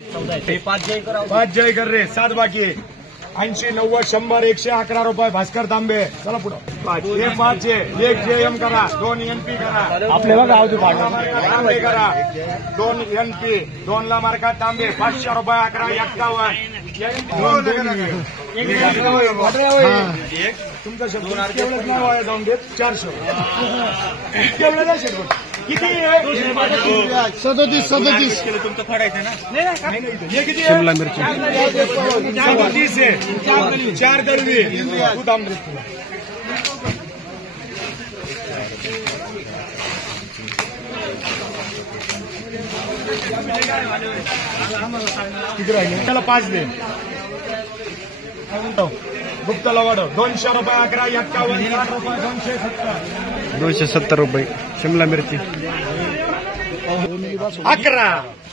पाच जय कर रे 7 बाकी 80 90 100 111 रुपये भास्कर तांबे चला पुढं हे 5 आहे 1 JM करा 2 NP करा आपल्याला गावचे तांबे करा 2 NP 2 ला मार्का तांबे 500 रुपये 11 51 तुमचा शब्द केवढंच नाही वाया जाऊन देत 400 केवढं नाही शेट किती 37 तुमचं फडायचं ना हे किती शिमला मिरची 37 आहे 4 दळवी तू थांब रे किती राहिले त्याला 5 दे गुप्ताला वाढव 200 रुपये 11 51 60 रुपये 270 रुपये शिमला मिरची 11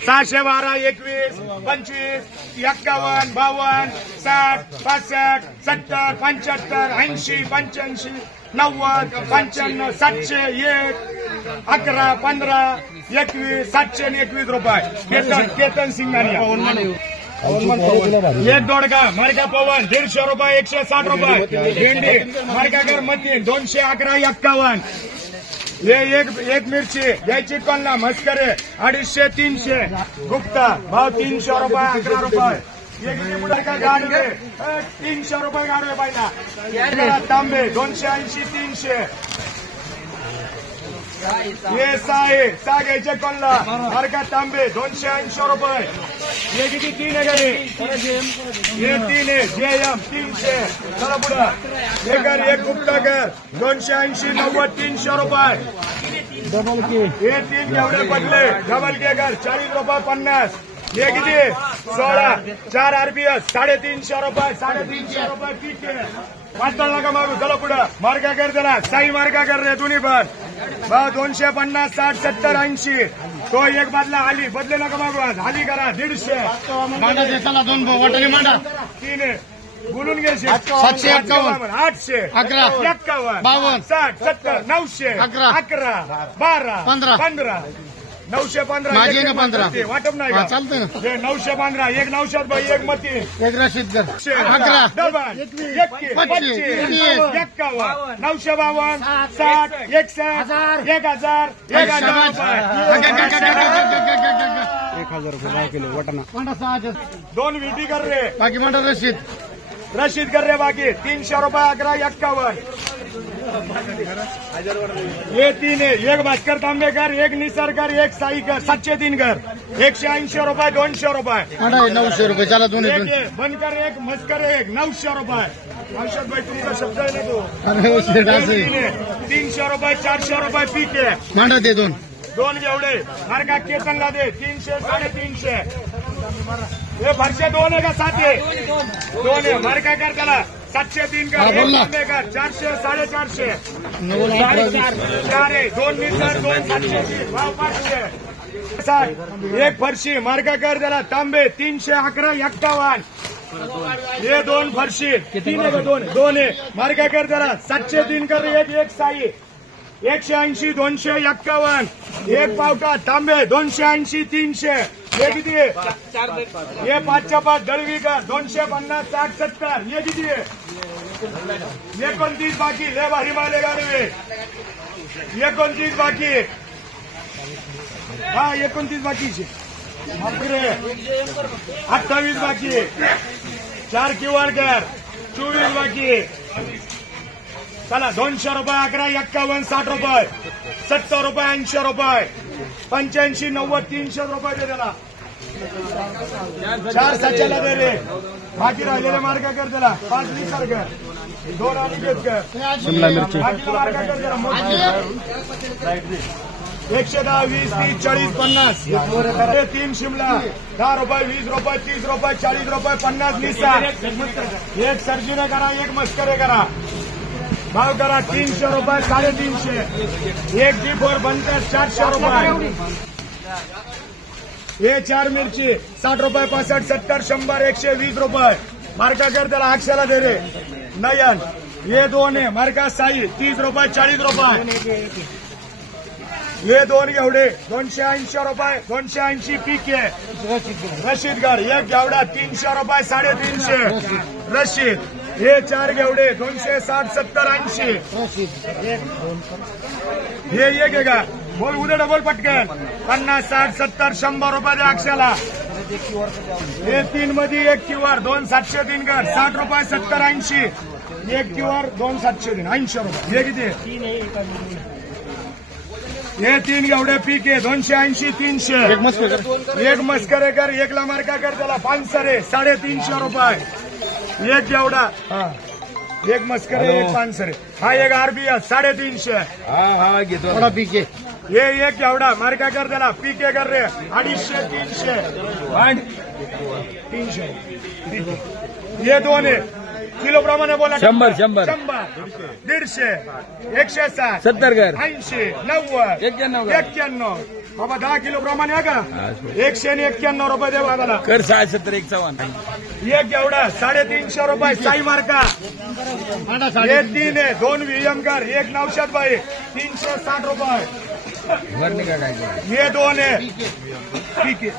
612 21 25 51 52 60 65 70 75 80 85 90 95 700 1 11 15 21 721 रुपये केतन सिंगानिया एक दोडका मार्का पवन 150 रुपये 160 रुपये भेंडी मार्काकर मतीन 211 51 हे एक मिरची यायची कोणला मस्करे 250 300 गुप्ता भाव 300 रुपये 11 रुपये गाडवे 300 रुपये गाडवे पाहिजे तांबे 280 300 हे 6 घ्यायचे कोणला मार्का तांबे 280 रुपये हे किती 3 आहे घरी हे 3 आहे JM 300 चला पुढं हे कर एक गुप्ता कर 280 90 300 रुपये डबल के हे 3 एवढे बदले डबल के कर 40 रुपये 50 हे किती 16 4 RPS 350 रुपये 350 रुपये पीके पातळ नका मारू चला पुढं मार्का कर त्याला साई मार्का कर रे दोन्ही पण 250 60 70 80 तो एक बदला आली बदले नका मागू आज आली करा 150 चला 2 वाटाणे मांडा 3 बोलून घे 751 800 11 51 52 60 70 900 11 12 15 915 माझे ना 15 वाटप नाही का चालतंय ना हे 915 एक 900 भाई एक मती एक रशीद कर 11 21 25 51 952 60 1000 रुपये किलो वाटाणा 2 विटी कर रे बाकी मंडळ रशीद कर रे बाकी 300 रुपये 11 51 ये 3 है एक भास्कर तांबेकर एक निसरकर एक साईकर 703 कर 180 रुपये 200 रुपये 900 रुपये चला दोन्ही एक बनकर एक मस्कर एक 900 रुपये औषध भाई तुमचा शब्द आहे ना तो अरे 300 रुपये 400 रुपये पीके मांडा ते 2 एवढे मार्का केतनला दे 300 350 हे फरशे 2 आहे का 7 आहे 2 आहे मार्का कर त्याला 703 कर 400 450 4 आहे 2 निसर 2 700 भाव 500 एक फरशी मार्का कर त्याला तांबे 311 51 हे 2 फरशी 3 आहे का 2 आहे मार्का कर त्याला 703 कर एक साई 180 251 एक पावटा तांबे 280 300 हे किती हे 5च्या 5 दळवी का 250 60 70 हे किती 29 बाकी ले भारी माले गाडवे 29 बाकी हा 29 बाकीचे 28 बाकी 4 QR कर 24 बाकी चला 200 रुपये 11 51 60 रुपये 70 रुपये 80 रुपये 85 90 300 रुपये दे त्याला 4 700 दे रे बाकी राहिलेले मार्ग कर त्याला 5 लिटर कर 2 आणि घेत कर शिमला मिरची बाकी मार्ग कर त्याला 110 20 30 40 50 3 शिमला 10 रुपये 20 रुपये 30 रुपये 40 रुपये 50 निसा एक सर्जीने करा एक मस्करे करा भाव करा 300 रुपये 350 एक D4 बनकर 400 रुपये हे 4 मिरची 60 रुपये 65 70 100 120 रुपये मार्का कर त्याला 800 दे रे नयन हे 2 आहे मार्का साई 30 रुपये 40 रुपये हे दोन घेवडे 280 रुपये 280 पीके रशीद घर एक घेवडा 300 रुपये 350 रशीद हे चार घेवडे 260 70 80 हे एक आहे का बोल उद्या डबल पटकन 50 60 70 100 रुपये द्या अक्षाला हे तीन मध्ये एक क्यूआर 2 703 कर 60 रुपये 70 80 एक क्यूआर 2 703 80 रुपये हे किती हे तीन घेवडे पीके 280 300 एक मस्करेकर एक ला मार्का कर त्याला 500 350 रुपये एक घेवडा एक मस्करे एक 500 हा एक आरबीएस 350 थोडा पीके हे एक घेवडा मार्का कर त्याला पीके कर रे 250 300 हे दोन आहे किलो प्रमाणे बोला 100 150 160 70 कर 80 90 91 बाबा 10 किलो प्रमाणे आहे का 191 रुपये दे बाबाला कर 70 51 एक घेवडा 350 रुपये साई मार्का हे तीन आहे 2 व्हीएम कर एक 900 बाई 360 रुपये हे दोन आहे पीके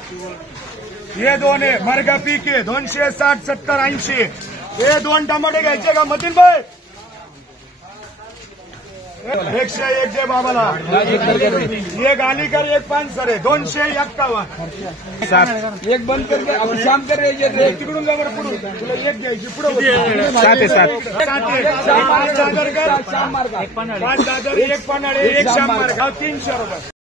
हे दोन आहे मार्का पीके 260 70 80 हे दोन टमाटे घ्यायचे का मतीन भाई 101 दे बाबाला एक अलीकर एक 500 251 एक बंद करके आपण शाम कर रहे तिकडून जा बरं पुढून तुला एक घ्यायची पुढे 7 5 दादर एक पन्हाळे एक शाम मार्ग 300 रुपये